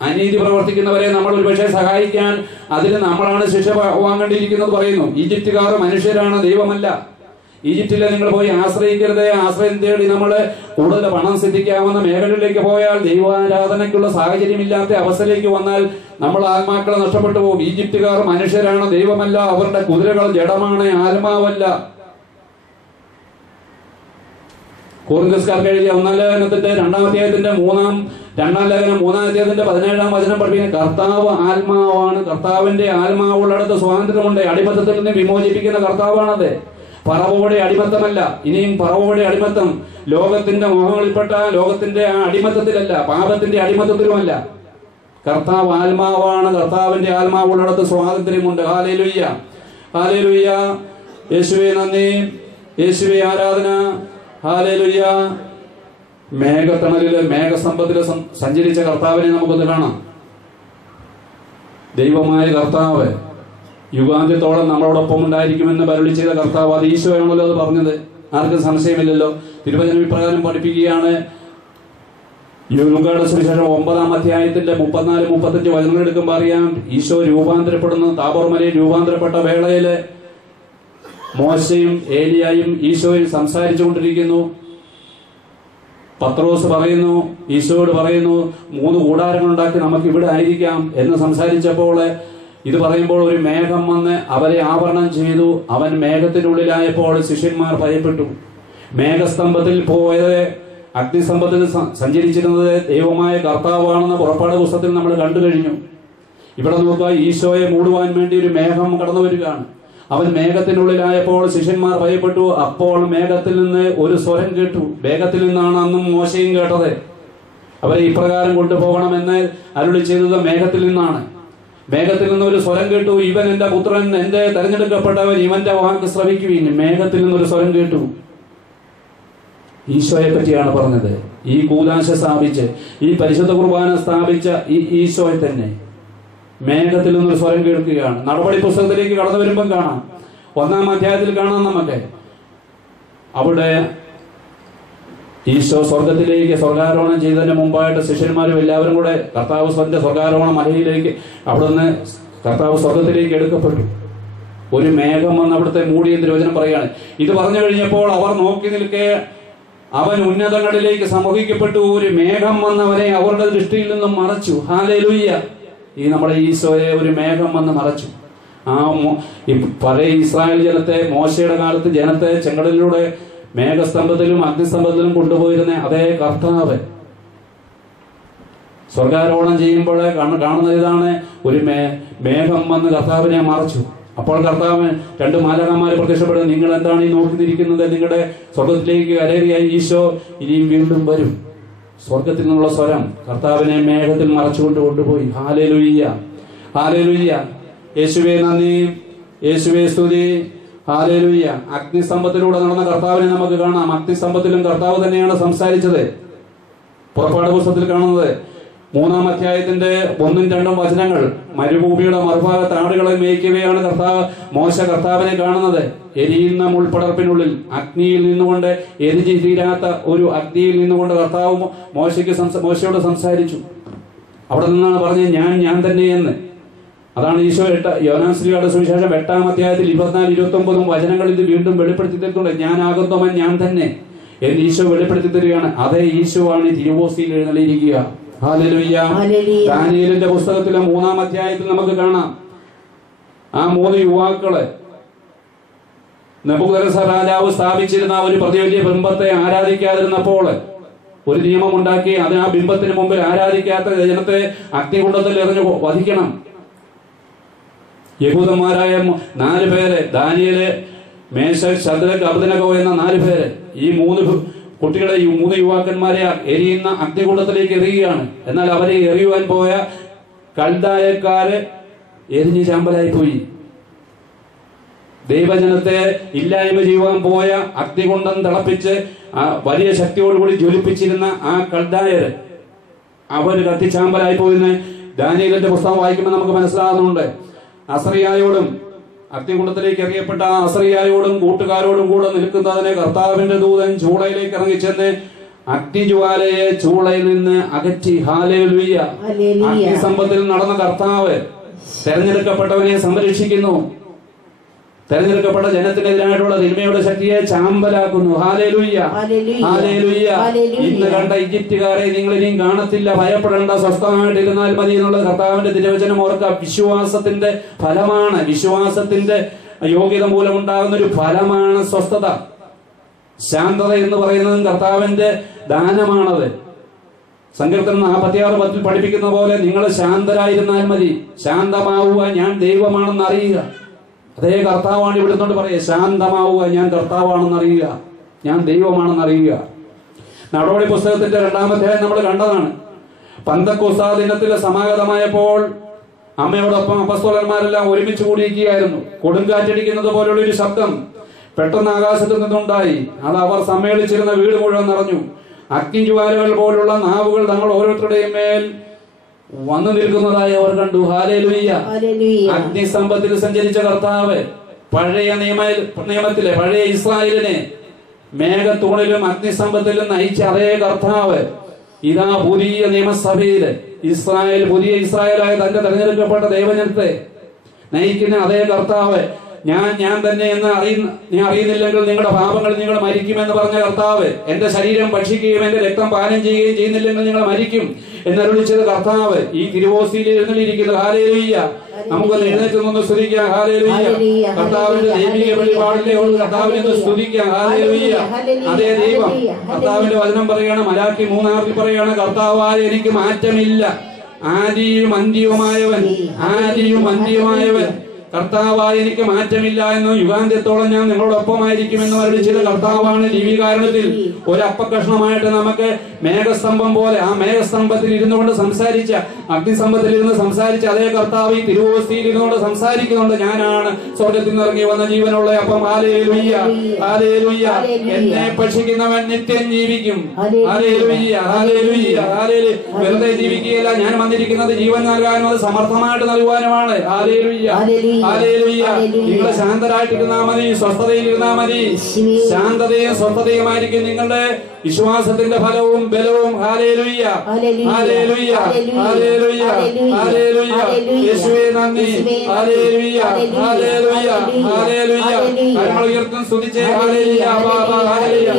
അനീതി പ്രവർത്തിക്കുന്നവരെ നമ്മൾ ഒരുപക്ഷെ സഹായിക്കാൻ അതിന് നമ്മളാണ് ശിക്ഷ വാങ്ങേണ്ടിയിരിക്കുന്നത് പറയുന്നു. ഈജിപ്തുകാർ മനുഷ്യരാണ്, ദൈവമല്ല. ഈജിപ്തിലെ നിങ്ങൾ പോയി ആശ്രയിക്കരുത്. ആശ്രയം തേടി നമ്മൾ കൂടുതൽ പണം സിദ്ധിക്കാവുന്ന മേഖലകളിലേക്ക് പോയാൽ, ദൈവാരാധനയ്ക്കുള്ള സാഹചര്യമില്ലാത്ത അവസ്ഥയിലേക്ക് വന്നാൽ നമ്മൾ ആത്മാക്കളെ നഷ്ടപ്പെട്ടു പോകും. ഈജിപ്തുകാർ മനുഷ്യരാണ്, ദൈവമല്ല. അവരുടെ കുതിരകൾ ജഡമാണ്, ആത്മാവല്ല. കൊരിന്ത്യസ്കാർക്ക് എഴുതിയ 1-ാം ലേഖനത്തിന്റെ 2-ാം അധ്യായത്തിന്റെ 2-ാം ലേഖനം 3-ാം അധ്യായത്തിന്റെ 17-ാം വചനം പഠിപ്പിക്കുന്ന കർത്താവ് ആത്മാവാണ്. കർത്താവിന്റെ ആത്മാവുള്ളിടത്ത് സ്വാതന്ത്ര്യമുണ്ട്. അടിമത്തത്തിൽ നിന്ന് വിമോചിപ്പിക്കുന്ന കർത്താവാണത്. പറവോടെ അടിമത്തമല്ല. ഇനിയും പറവോടെ അടിമത്തം ലോകത്തിന്റെ മോഹങ്ങളിൽപ്പെട്ട ലോകത്തിന്റെ ആ അടിമത്തത്തിലല്ല, പാപത്തിന്റെ അടിമത്തത്തിലുമല്ല. കർത്താവ് ആത്മാവാണ്. കർത്താവിന്റെ ആത്മാവുള്ളിടത്ത് സ്വാതന്ത്ര്യമുണ്ട്. Hallelujah, hallelujah. യേശുവേ നന്ദി, യേശുവേ ആരാധന. ഹല്ലേലൂയ. മേഘത്തണലില് മേഘസ്തംഭത്തില് സഞ്ചരിച്ച കർത്താവിനെ നമുക്കൊന്ന് കാണാം. ദൈവമായ കർത്താവ് യുഗാന്ത്യത്തോളം നമ്മളോടൊപ്പം ഉണ്ടായിരിക്കുമെന്ന് അരുളി ചെയ്ത കർത്താവ്, അത് ഈശോയാണല്ലോ അത് പറഞ്ഞത്, ആർക്കും സംശയമില്ലല്ലോ. തിരുവചനം ഇപ്രകാരം പഠിപ്പിക്കുകയാണ്. ലൂക്കായുടെ സുവിശേഷം 9-ാം അധ്യായത്തിന്റെ 34-35 വചനങ്ങൾ എടുക്കുമ്പോൾ അറിയാം, ഈശോ രൂപാന്തരപ്പെടുന്ന താബോർ മലയിൽ രൂപാന്തരപ്പെട്ട വേളയില് മോശയും ഏലിയായും ഈശോയും സംസാരിച്ചു കൊണ്ടിരിക്കുന്നു. പത്രോസ് പറയുന്നു, ഈശോയോട് പറയുന്നു, 3 കൂടാരങ്ങൾ ഉണ്ടാക്കി നമുക്ക് ഇവിടെ ആയിരിക്കാം എന്ന് സംസാരിച്ചപ്പോൾ ഇത് പറയുമ്പോൾ ഒരു മേഘം വന്ന് അവരെ ആവരണം ചെയ്തു. അവൻ മേഘത്തിനുള്ളിലായപ്പോൾ ശിഷ്യന്മാർ ഭയപ്പെട്ടു. മേഘസ്തംഭത്തിൽ പോയത്, അഗ്നിസ്തംഭത്തിൽ സഞ്ചരിച്ചിരുന്നത് ദൈവമായ കർത്താവാണെന്ന് പുറപ്പാട് പുസ്തകത്തിൽ നമ്മൾ കണ്ടു കഴിഞ്ഞു. ഇവിടെ നോക്കുക, ഈശോയെ മൂടുവാൻ വേണ്ടി ഒരു മേഘം കടന്നു വരികയാണ്. അവൻ മേഘത്തിനുള്ളിലായപ്പോൾ ശിഷ്യന്മാർ ഭയപ്പെട്ടു. അപ്പോൾ മേഘത്തിൽ നിന്ന് ഒരു സ്വരം കേട്ടു. മേഘത്തിൽ നിന്നാണ് അന്നും മോശയും കേട്ടത്. അവരെ ഇപ്രകാരം കൊണ്ടുപോകണമെന്ന് അരുളി ചെയ്തത് മേഘത്തിൽ നിന്നാണ്. മേഘത്തിൽ നിന്ന് ഒരു സ്വരം കേട്ടു, ഇവൻ എന്റെ പുത്രൻ, എന്റെ തെരഞ്ഞെടുക്കപ്പെട്ടവൻ, ഇവന്റെ വാക്ക് ശ്രവിക്കുവിൻ. മേഘത്തിൽ നിന്നൊരു സ്വരം കേട്ടു. ഈശോയെ പറ്റിയാണ് പറഞ്ഞത്. ഈ കൂദാശ സ്ഥാപിച്ച്, ഈ പരിശുദ്ധ കുർബാന സ്ഥാപിച്ച ഈ ഈശോയെ തന്നെ മേഘത്തിൽ നിന്നൊരു സ്വരം കേൾക്കുകയാണ്. നടപടി പുസ്തകത്തിലേക്ക് കടന്നു വരുമ്പം കാണാം, 1-ാം അധ്യായത്തിൽ കാണാം നമുക്ക്. അവിടെ ഈശോ സ്വർഗാരോഹണം ചെയ്തതിന് മുമ്പായിട്ട് ശിഷ്യന്മാരും എല്ലാവരും കൂടെ കർത്താവ് സ്വർഗാരോഹണ മലയിലേക്ക്, അവിടുന്ന് കർത്താവ് സ്വർഗത്തിലേക്ക് എടുക്കപ്പെട്ടു. ഒരു മേഘം വന്ന് അവിടുത്തെ മൂടിയ തിരുവചനം പറയുകയാണ്. ഇത് പറഞ്ഞു കഴിഞ്ഞപ്പോൾ അവർ നോക്കി നിൽക്കെ അവൻ ഉന്നതങ്ങളിലേക്ക് സമൂഹിക്കപ്പെട്ടു. ഒരു മേഘം വന്നവനെ അവരുടെ ദൃഷ്ടിയിൽ നിന്നും മറച്ചു. ഹല്ലേലൂയ. ഈ നമ്മുടെ ഈശോയെ ഒരു മേഘം വന്ന് മറച്ചു. പഴയ ഇസ്രായേൽ ജനത്തെ, മോശയുടെ കാലത്ത് ജനത്തെ ചെങ്കടലിലൂടെ മേഘസ്തംഭത്തിലും അഗ്നിസ്തംഭത്തിലും കൊണ്ടുപോയിരുന്ന അതേ കർത്താവ് സ്വർഗാരോഹണം ചെയ്യുമ്പോൾ കാണുന്ന ഇതാണ്, ഒരു മേഘം വന്ന് കർത്താവിനെ മറച്ചു. അപ്പോൾ കർത്താവ് 2 മാലാഖമാരെ പ്രത്യക്ഷപ്പെടും. നിങ്ങൾ എന്താണ് ഈ നോക്കിയിരിക്കുന്നത്? നിങ്ങളുടെ സ്വർഗത്തിലേക്ക് കരേറിയ ഈശോ ഇനിയും വീണ്ടും വരും. സ്വർഗത്തിൽ നിന്നുള്ള സ്വരം കർത്താവിനെ മേഘത്തിൽ മറച്ചുകൊണ്ട് കൊണ്ടുപോയി. Hallelujah, hallelujah. യേശുവേ നന്ദി, യേശുവേ സ്തുതി. ഹല്ലേലൂയ. അഗ്നിസ്തംഭത്തിലൂടെ നടന്ന കർത്താവിനെ നമുക്ക് കാണാം. അഗ്നിസ്തംഭത്തിലും കർത്താവ് തന്നെയാണ് സംസാരിച്ചത്. പുറപ്പാട് പുസ്തകത്തിൽ കാണുന്നത് 3-ാം അധ്യായത്തിന്റെ 1-2 വചനങ്ങൾ. മരുഭൂമിയുടെ മറുഭാഗത്ത് ആടുകളെ മേയ്ക്കവെയാണ് മോശ കർത്താവിനെ കാണുന്നത്. എരിയുന്ന മുൾപടർപ്പിനുള്ളിൽ അഗ്നിയിൽ നിന്നുകൊണ്ട്, എരിഞ്ഞു തീരാത്ത ഒരു അഗ്നിയിൽ നിന്നുകൊണ്ട് കർത്താവ് മോശയോട് സംസാരിച്ചു. അവിടെ നിന്നാണ് പറഞ്ഞത്, ഞാൻ തന്നെയെന്ന്. അതാണ് ഈശോ യോഹന്നാൻ ശ്ലീഹായുടെ സുവിശേഷം 8-ാം അധ്യായത്തിൽ 24-29 വചനങ്ങളിൽ ഇത് വീണ്ടും വെളിപ്പെടുത്തി തരുന്നുണ്ട്. ഞാനാകുന്നവൻ ഞാൻ തന്നെ എന്ന് ഈശോ വെളിപ്പെടുത്തി തരികയാണ്. അതേ ഈശോ ആണ് ഈ തിരുവോസ്തിയിൽ എഴുന്നള്ളിയിരിക്കുക. ഹല്ലേലൂയ. ദാനിയേലിന്റെ പുസ്തകത്തിലെ 3-ാം അധ്യായത്തിൽ നമുക്ക് കാണാം, ആ 3 യുവാക്കള് നെബൂഖദ്നേസർ രാജാവ് സ്ഥാപിച്ചിരുന്ന ഒരു പ്രതിവലിയ ബിംബത്തെ ആരാധിക്കാതിരുന്നപ്പോൾ ഒരു നിയമമുണ്ടാക്കി. അതിന് ആ ബിംബത്തിന് മുമ്പിൽ ആരാധിക്കാത്ത ജനത്തെ അഗ്നികുണ്ഡത്തിൽ എറിഞ്ഞു വധിക്കണം. യഹൂദന്മാരായ 4 പേര്, ദാനിയേല്, മേശക്, ശദ്രക്, അബേദ്നെഗോ എന്ന 4 പേര്, ഈ 3 കുട്ടികളെ, ഈ 3 യുവാക്കന്മാരെ എരിയുന്ന അഗ്നികുണ്ഡത്തിലേക്ക് എറിയുകയാണ്. എന്നാൽ അവരെ എറിയുവാൻ പോയ കൽദായക്കാര് എരിഞ്ഞു ചാമ്പലായി പോയി. ദൈവജനത്തെ ഇല്ലായ്മ ചെയ്യുവാൻ പോയ, അഗ്നികുണ്ഡം തിളപ്പിച്ച് വലിയ ശക്തിയോടുകൂടി ജ്വലിപ്പിച്ചിരുന്ന ആ കൽദായര് അവർ കത്തിച്ചാമ്പലായി പോയിന്ന് ദാനിയേലിന്റെ പുസ്തകം വായിക്കുമ്പോൾ നമുക്ക് മനസ്സിലാകുന്നുണ്ട്. അസറിയായോടും, അഗ്നികുണ്ഡത്തിലേക്ക് എറിയപ്പെട്ട ആ അസറിയായോടും കൂട്ടുകാരോടും കൂടെ നിൽക്കുന്നതിന് കർത്താവിന്റെ ദൂതൻ ചൂളയിലേക്ക് ഇറങ്ങിച്ചെന്ന് അഗ്നിജ്വാലയെ ചൂളയിൽ നിന്ന് അകറ്റി. ഹല്ലേലൂയ. അഗ്നിസ്തംഭത്തിൽ നടന്ന കർത്താവ് തെരഞ്ഞെടുക്കപ്പെട്ടവനെ സംരക്ഷിക്കുന്നു. തെരഞ്ഞെടുക്കപ്പെട്ട ജനത്തിനെതിരായിട്ടുള്ള തിന്മയുടെ ശക്തിയെ ചാമ്പലാക്കുന്നു. Hallelujah, hallelujah. ഇന്ന് കണ്ട ഈജിപ്തുകാരെ നിങ്ങൾ ഇനിയും കാണത്തില്ല, ഭയപ്പെടേണ്ട, സ്വസ്ഥമായിട്ടിരുന്നാൽ മതി എന്നുള്ള കർത്താവിന്റെ തിരുവചനം ഓർക്കുക. വിശ്വാസത്തിന്റെ ഫലമാണ്, വിശ്വാസത്തിന്റെ യോഗ്യത മൂലമുണ്ടാകുന്ന ഒരു ഫലമാണ് സ്വസ്ഥത. ശാന്തത എന്ന് പറയുന്നതും കർത്താവിന്റെ ദാനമാണത്. സങ്കീർത്തനം 46:10 പഠിപ്പിക്കുന്ന പോലെ നിങ്ങൾ ശാന്തരായിരുന്നാൽ മതി, ശാന്തമാവുക, ഞാൻ ദൈവമാണെന്ന് അറിയുക. അതേ കർത്താവാണ് ഇവിടുന്നോണ്ട് പറയുക, ശാന്തമാവുക, ഞാൻ കർത്താവാണെന്ന് അറിയുക, ഞാൻ ദൈവമാണെന്ന് അറിയുക. നടപടി പുസ്തകത്തിന്റെ 2-ാം അധ്യായം നമ്മൾ കണ്ടതാണ്. പന്തക്കോസ്താ ദിനത്തിൽ സമാഗതമായപ്പോൾ അമ്മയോടൊപ്പം അപ്പസ്തോലന്മാരെല്ലാം ഒരുമിച്ച് കൂടിയിരിക്കുകയായിരുന്നു. കൊടുങ്കാറ്റടിക്കുന്നത് പോലുള്ള ഒരു ശബ്ദം പെട്ടെന്ന് ആകാശത്ത് നിന്നുണ്ടായി. അത് അവർ സമ്മേളിച്ചിരുന്ന വീട് മുഴുവൻ നിറഞ്ഞു. അഗ്നിജ്വാലകൾ പോലുള്ള നാവുകൾ തങ്ങൾ ഓരോരുത്തരുടെയും മേൽ വന്നു നിൽക്കുന്നതായി അവർ കണ്ടു. ഹല്ലേലൂയ. അഗ്നിസ്തംഭത്തിൽ സഞ്ചരിച്ച കർത്താവ് പഴയ നിയമത്തിലെ പഴയ ഇസ്രായേലിനെ മേഘത്തൂണിലും അഗ്നിസ്തംഭത്തിലും നയിച്ച അതേ കർത്താവ് ഇതാ പുതിയ നിയമസഭയില് ഇസ്രായേൽ, പുതിയ ഇസ്രായേലായ തന്റെ തെരഞ്ഞെടുക്കപ്പെട്ട ദൈവജനത്തെ നയിക്കുന്ന അതേ കർത്താവ്, ഞാൻ തന്നെ എന്ന് അറിയുന്നില്ലെങ്കിൽ നിങ്ങളുടെ പാപങ്ങൾ നിങ്ങൾ മരിക്കുമെന്ന് പറഞ്ഞ കർത്താവ്, എന്റെ ശരീരം ഭക്ഷിക്കുകയും എന്റെ രക്തം പാനം ചെയ്യുകയും ചെയ്യുന്നില്ലെങ്കിൽ നിങ്ങൾ മരിക്കും എന്നരുളിച്ചത് കർത്താവ് ഈ തിരുവോസ്തിയിൽ എഴുന്നള്ളിയിരിക്കുന്നു. ഹല്ലേലൂയ. നമുക്കൊന്ന് എഴുന്നേറ്റ് നിന്ന് സ്തുതിക്കാം. ഹല്ലേലൂയ. കർത്താവിന്റെ ദൈവിക വെളിപാടിലെ കർത്താവിനെ ഒന്ന് സ്തുതിക്കാം. ഹല്ലേലൂയ. അതേ ദൈവം കർത്താവിന്റെ വചനം പറയാണ്, മലാക്കി 3:6 പറയാണ്, കർത്താവായ എനിക്ക് മാറ്റമില്ല, ആദിയും അന്ത്യവുമായവൻ, ആദിയും അന്ത്യവുമായവൻ കർത്താവായി എനിക്ക് മാറ്റമില്ല എന്നും യുഗാന്ത്യത്തോളം ഞാൻ നിങ്ങളോടൊപ്പമായിരിക്കുമെന്ന് അറിയിച്ചത് കർത്താവാണ്. ലിവികാരണത്തിൽ ഒരപ്പകഷ്ണമായിട്ട് നമുക്ക് മേഘസ്തംഭം പോലെ ആ മേഘസ്തംഭത്തിൽ ഇരുന്നുകൊണ്ട് സംസാരിച്ച, അഗ്നിസ്തംഭത്തിൽ ഇരുന്ന് സംസാരിച്ച അതേ കർത്താവ് ഈ തിരുവോസ്തിയിൽ ഇരുന്നുകൊണ്ട് സംസാരിക്കുന്നുണ്ട്. ഞാനാണ് സ്വർഗത്തിൽ നിന്ന് ഇറങ്ങി വന്ന ജീവനുള്ള അപ്പം. ഹല്ലേലൂയ. ഹല്ലേലൂയ. എന്നെ ഭക്ഷിക്കുന്നവൻ നിത്യം ജീവിക്കും. ഹല്ലേലൂയ. ഹല്ലേലൂയ. ഹല്ലേലൂയ. വെറുതെ ജീവിക്കുകയല്ല, ഞാൻ വന്നിരിക്കുന്നത് ജീവൻ നൽകാനും അത് സമർത്ഥമായിട്ട് നൽകുവാനുമാണ്. ഹല്ലേലൂയ. ഹല്ലേലൂയ. നിങ്ങൾ ശാന്തരായിട്ടിരുന്നാ മതി, സ്വസ്ഥതയിലിരുന്നാ മതി. ശാന്തതയും സ്വസ്ഥതയുമായിരിക്കും നിങ്ങളുടെ വിശ്വാസത്തിന്റെ ഫലവും ബലവും. ഹല്ലേലൂയ. ഹല്ലേലൂയ. ഹല്ലേലൂയ. ഹല്ലേലൂയ. യേശുവേ നന്ദി. ഹല്ലേലൂയ. ഹല്ലേലൂയ. ഹല്ലേലൂയ. കരങ്ങൾ ഉയർത്തും സ്തുതിച്ചേ. ഹല്ലേലൂയ. ഹല്ലേലൂയ.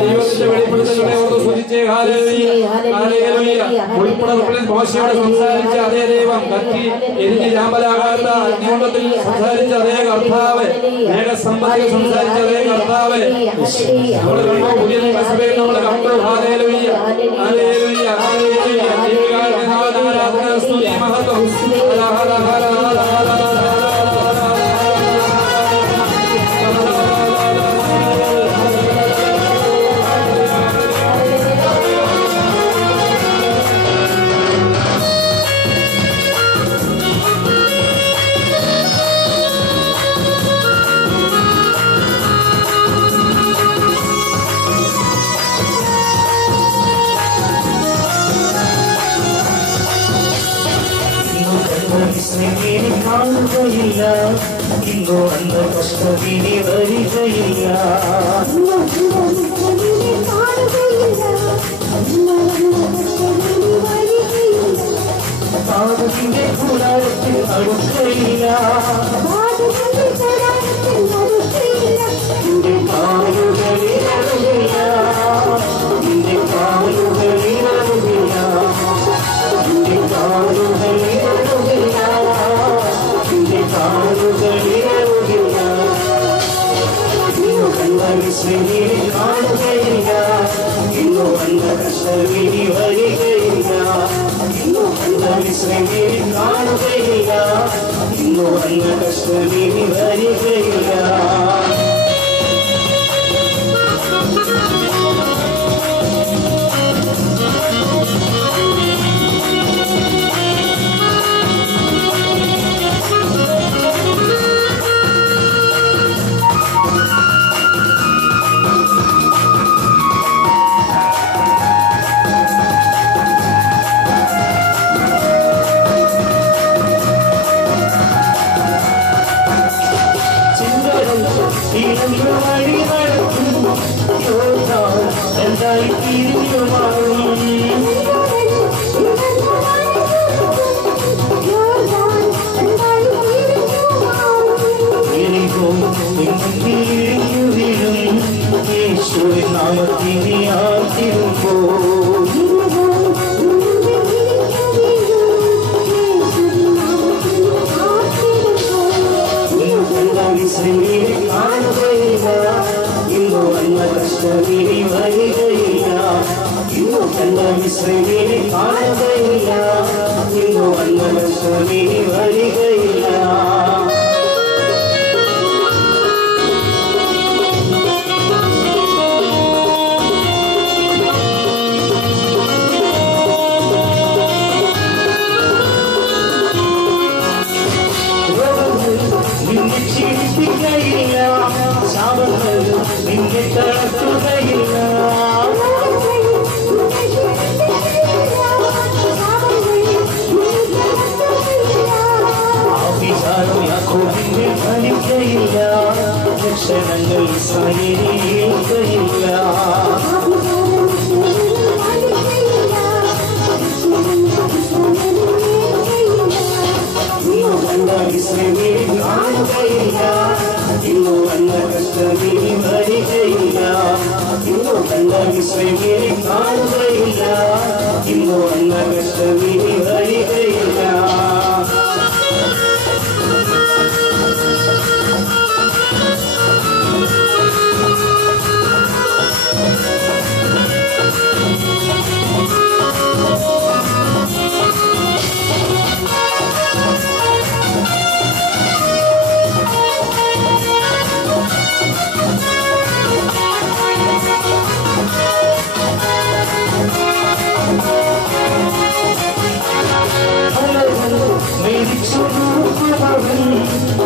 ദൈവത്തിന്റെ വെളിപ്പെടുത്തലുകളെ ഓർത്ത് സ്തുതിച്ചേ. ഹല്ലേലൂയ. ഹല്ലേലൂയ. ഉൾപ്പെടൽ മോശയോട് സംസാരിച്ച അതേ ദൈവം, കത്തി എരിഞ്ഞ് ചാമ്പലാകാത്ത അഗ്നികുണ്ഡത്തിൽ സംസാരിച്ച അതേ കർത്താവ്, മേഘസമ്പത്തിൽ സംസാരിച്ച അതേ കർത്താവ് നമ്മൾ കണ്ടു. പുതിയ നിയമസഭയിൽ നമ്മൾ കണ്ടു. ഹല്ലേലൂയ. ഹല്ലേലൂയ. ഹല്ലേലൂയ. ആരാധന, സ്തുതി, മഹത്വം. കാണുകയില്ല, ഇന്നോ അന്ന കഷ്ടവിനി വരികയില്ല. പാപത്തിന്റെ കൂടാരത്തിൽ അടുക്കയില്ല, എന്റെ കാലുകളിലറിയില്ല, എന്റെ കാലുകളിലറിയില്ല, എന്റെ കാലുകളിലറിയില്ല, എന്റെ കാലുകളിലറിയില്ല. ഇന്നു കണ്ട വിശ്രമിയിൽ കാണുകയില്ല, ഇന്നു കണ്ട കഷ്ടവിനി വരികയില്ല. ഇന്നു കണ്ട വിശ്രമിയിൽ കാണുകയില്ല, ഇന്നു കണ്ട കഷ്ടവിനി വരികയില്ല. ഈ കഷ്ടമേ വരികയില്ല. നിന്നെ ക്ഷീണിപ്പിക്കയില്ല, ശാപങ്ങൾ നിന്നെ തളർത്തുകയില്ല. ആഭിചാരം യാക്കോബിനെ ഫലിക്കയില്ല, ലക്ഷണങ്ങൾ ഇസ്രായേലിനെ ഏൽക്കയില്ല. ഇന്നു കണ്ട ഇസ്രായേലിനെ കാണുകയില്ല, ഇന്നു വന്ന കഷ്ടമേ വരികയില്ല. ഇന്നു കണ്ട ഇസ്രായേലിനെ കാണുകയില്ല, ഇന്നു വന്ന കഷ്ടമേ വരികയില്ല.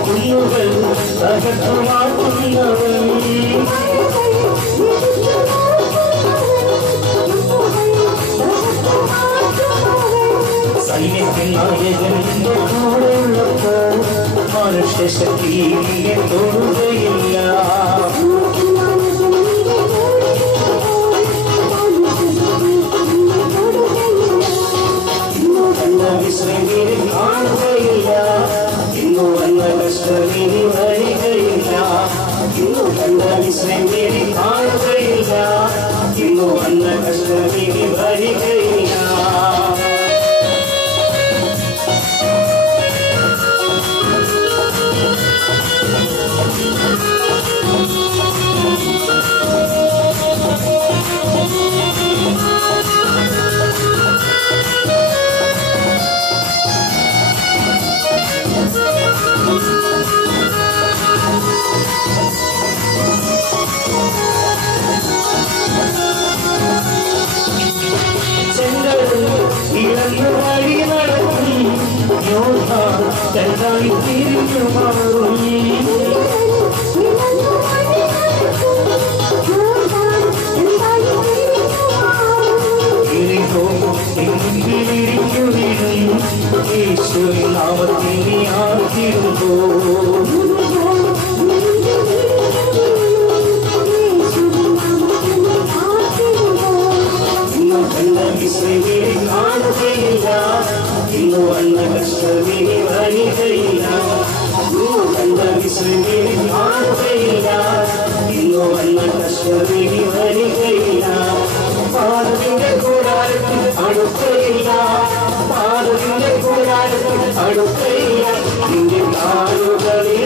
കുഞ്ഞുകൾ തകർത്തുമാക്കുന്നവൻ സൈന്യത്തിൻ നായകന്റെ കൂടെയുള്ളപ്പോൾ മനുഷ്യശക്തി നിന്നെ തൊടുകയില്ല. ഇന്നു കണ്ട ഇസ്രായേലിനെ കാണുകയില്ല, ഇന്നു വന്ന കഷ്ടമേ വരികയില്ല. ഇന്നു കണ്ട ഇസ്രായേലിനെ കാണുകയില്ല, ഇന്നു വന്ന കഷ്ടമേ വരികയില്ല. ഇളന്നു വഴി നടക്കും യോധ ചെറുതായി തിരിഞ്ഞു മാറും. ിരിക്കു വീഴും യേശുവിൻ നാമത്തിൽ നീ ആർത്തിരുമ്പോ. ഇന്നു കണ്ട ഇസ്രായേലിനെ കാണുകയില്ല, ഇന്നു വന്ന കഷ്ടമേ വരികയില്ല. ഇന്നു കണ്ട ഇസ്രായേലിനെ കാണുകയില്ല, ഇന്നു വന്ന കഷ്ടമേ വരികയില്ല. പാദത്തിന്റെ കൂടാരത്തിൽ അടുക്കയില്ല, പാദത്തിന്റെ കൂടാരത്തിൽ അടുക്കയില്ല. നിന്റെ കാലുകളിൽ